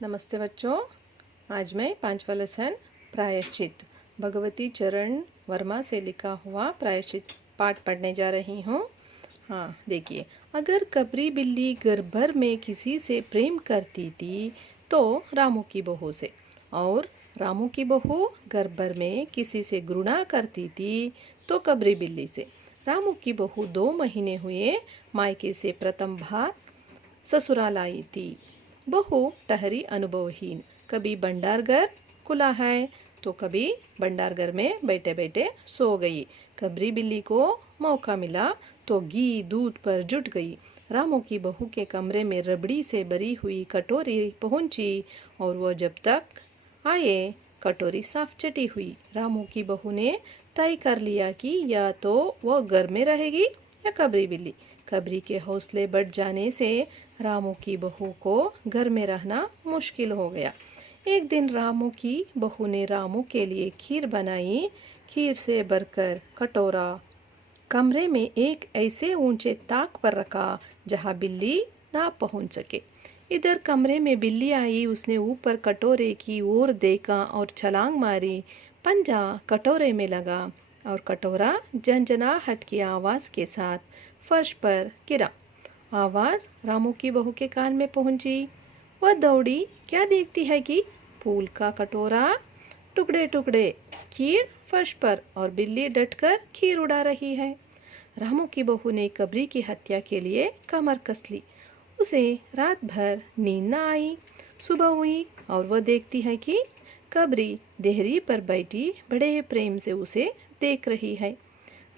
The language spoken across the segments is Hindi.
नमस्ते बच्चों। आज मैं पांचवा लेसन प्रायश्चित भगवती चरण वर्मा से लिखा हुआ प्रायश्चित पाठ पढ़ने जा रही हूँ। हाँ देखिए, अगर कबरी बिल्ली घर भर में किसी से प्रेम करती थी तो रामू की बहू से, और रामू की बहू घर भर में किसी से घृणा करती थी तो कबरी बिल्ली से। रामू की बहू 2 महीने हुए मायके से प्रथम बार ससुराल आई थी। बहू टहरी अनुभवहीन, कभी भंडारघर खुला है तो कभी भंडारघर में बैठे बैठे सो गई। कबरी बिल्ली को मौका मिला तो घी दूध पर जुट गई। रामू की बहू के कमरे में रबड़ी से भरी हुई कटोरी पहुंची और वो जब तक आए कटोरी साफ चटी हुई। रामू की बहू ने तय कर लिया कि या तो वो घर में रहेगी या कबरी बिल्ली। कबरी के हौसले बढ़ जाने से रामू की बहू को घर में रहना मुश्किल हो गया। एक दिन रामू की बहू ने रामू के लिए खीर बनाई। खीर से भरकर कटोरा कमरे में एक ऐसे ऊंचे ताक पर रखा जहां बिल्ली ना पहुंच सके। इधर कमरे में बिल्ली आई, उसने ऊपर कटोरे की ओर देखा और छलांग मारी। पंजा कटोरे में लगा और कटोरा झंझनाहट की आवाज के साथ फर्श पर गिरा। आवाज रामू की बहू के कान में पहुंची। वह दौड़ी, क्या देखती है कि फूल का कटोरा टुकड़े टुकड़े, खीर फर्श पर और बिल्ली डटकर खीर उड़ा रही है। रामू की बहू ने कबरी की हत्या के लिए कमर कस ली। उसे रात भर नींद न आई। सुबह हुई और वह देखती है कि कबरी देहरी पर बैठी बड़े प्रेम से उसे देख रही है।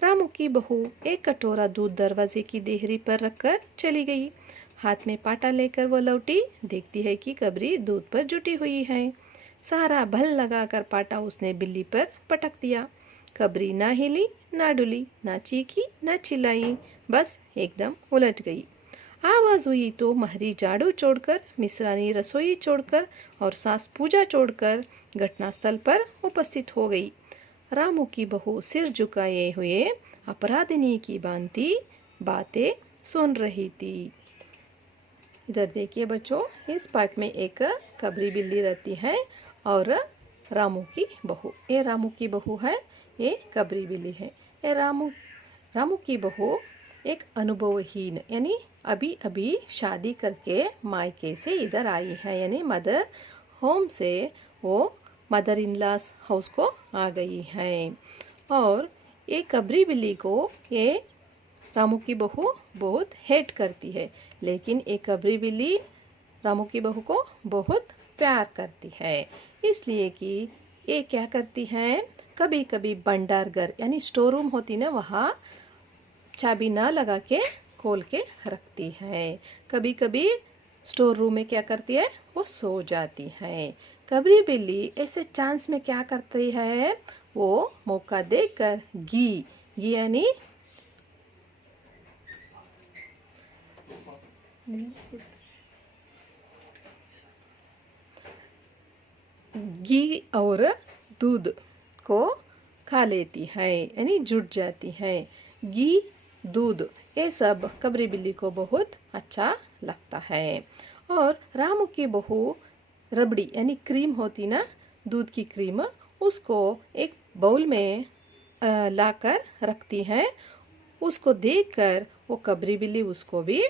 रामू की बहू एक कटोरा दूध दरवाजे की देहरी पर रखकर चली गई। हाथ में पाटा लेकर वह लौटी, देखती है कि कबरी दूध पर जुटी हुई है। सारा भल लगाकर पाटा उसने बिल्ली पर पटक दिया। कबरी ना हिली ना डुली, ना चीखी ना चिल्लाई, बस एकदम उलट गई। आवाज हुई तो महरी झाड़ू छोड़कर, मिश्रानी रसोई छोड़कर और सास पूजा छोड़कर घटनास्थल पर उपस्थित हो गई। रामू की बहू सिर झुकाए हुए अपराधिनी की भांति बातें सुन रही थी। इधर देखिए बच्चों, इस पाठ में एक कबरी बिल्ली रहती है और रामू की बहू, ये रामू की बहू है, ये कबरी बिल्ली है। ये रामू की बहू एक अनुभवहीन यानी अभी अभी शादी करके मायके से इधर आई है, यानी मदर होम से वो मदर इन लॉस हाउस को आ गई है। और ये कबरी बिल्ली को ये रामू की बहू बहुत हेट करती है, लेकिन ये कबरी बिल्ली रामू की बहू को बहुत प्यार करती है, इसलिए कि ये क्या करती है, कभी कभी भंडारघर यानी स्टोर रूम होती ना, वहाँ चाबी ना लगा के खोल के रखती है। कभी कभी स्टोर रूम में क्या करती है, वो सो जाती है। कबरी बिल्ली ऐसे चांस में क्या करती है, वो मौका देखकर घी यानी घी और दूध को खा लेती है, यानी जुट जाती है। घी दूध ये सब कबरी बिल्ली को बहुत अच्छा लगता है। और रामू की बहू रबड़ी यानी क्रीम होती ना, दूध की क्रीम, उसको एक बाउल में लाकर रखती है। उसको देखकर वो कबरी बिल्ली उसको भी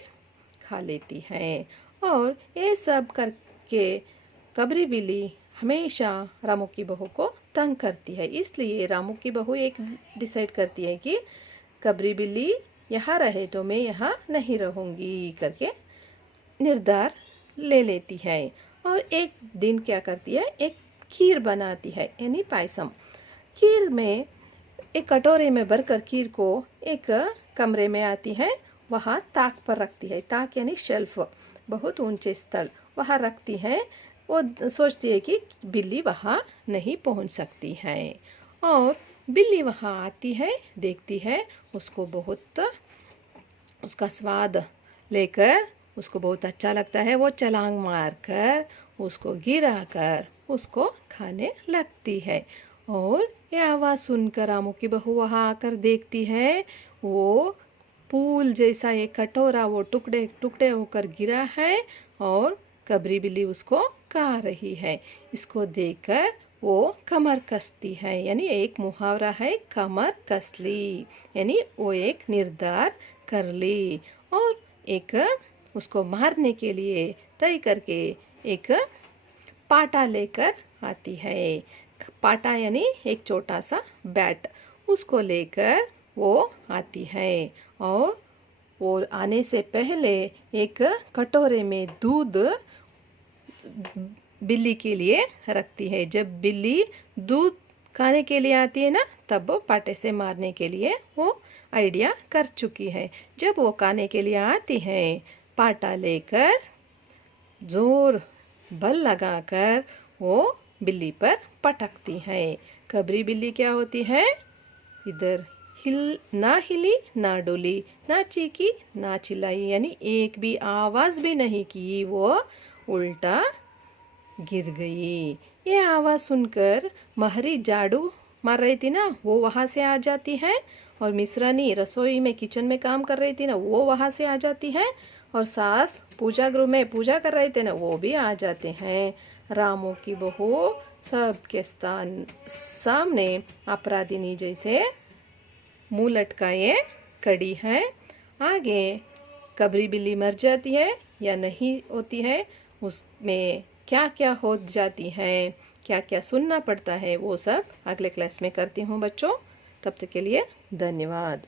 खा लेती है। और ये सब करके कबरी बिल्ली हमेशा रामू की बहू को तंग करती है, इसलिए रामू की बहू एक डिसाइड करती है कि कबरी बिल्ली यहाँ रहे तो मैं यहाँ नहीं रहूँगी करके निर्धार ले लेती है। और एक दिन क्या करती है, एक खीर बनाती है यानी पायसम। खीर में एक कटोरे में भरकर खीर को एक कमरे में आती है, वहाँ ताक पर रखती है। ताक यानी शेल्फ, बहुत ऊंचे स्थल, वहाँ रखती है। वो सोचती है कि बिल्ली वहाँ नहीं पहुँच सकती है। और बिल्ली वहाँ आती है, देखती है, उसको बहुत उसका स्वाद लेकर उसको बहुत अच्छा लगता है। वो छलांग मारकर उसको गिराकर उसको खाने लगती है। और ये आवाज़ सुनकर रामू की बहू वहाँ आकर देखती है, वो फूल जैसा एक कटोरा वो टुकड़े टुकड़े होकर गिरा है और कबरी बिल्ली उसको खा रही है। इसको देखकर वो कमर कसती है, यानी एक मुहावरा है कमर कस ली, यानी वो एक निर्धार कर ली और एक उसको मारने के लिए तय करके एक पाटा लेकर आती है। पाटा यानी एक छोटा सा बैट, उसको लेकर वो आती है और वो आने से पहले एक कटोरे में दूध बिल्ली के लिए रखती है। जब बिल्ली दूध खाने के लिए आती है ना, तब वो पाटे से मारने के लिए वो आइडिया कर चुकी है। जब वो खाने के लिए आती है, पाटा लेकर जोर बल लगाकर वो बिल्ली पर पटकती है। कबरी बिल्ली क्या होती है, इधर ना हिली ना डोली, ना चीखी ना चिल्लाई, यानी एक भी आवाज भी नहीं की, वो उल्टा गिर गई। ये आवाज सुनकर महरी झाड़ू मार रही थी ना, वो वहां से आ जाती है और मिश्रानी रसोई में किचन में काम कर रही थी ना, वो वहां से आ जाती है और सास पूजा गृह में पूजा कर रहे थे ना, वो भी आ जाते हैं। रामू की बहू सबके सामने अपराधिनी जैसे मुंह लटकाए खड़ी है। आगे कबरी बिल्ली मर जाती है या नहीं होती है, उसमें क्या क्या हो जाती है, क्या क्या सुनना पड़ता है, वो सब अगले क्लास में करती हूँ बच्चों। तब तक के लिए धन्यवाद।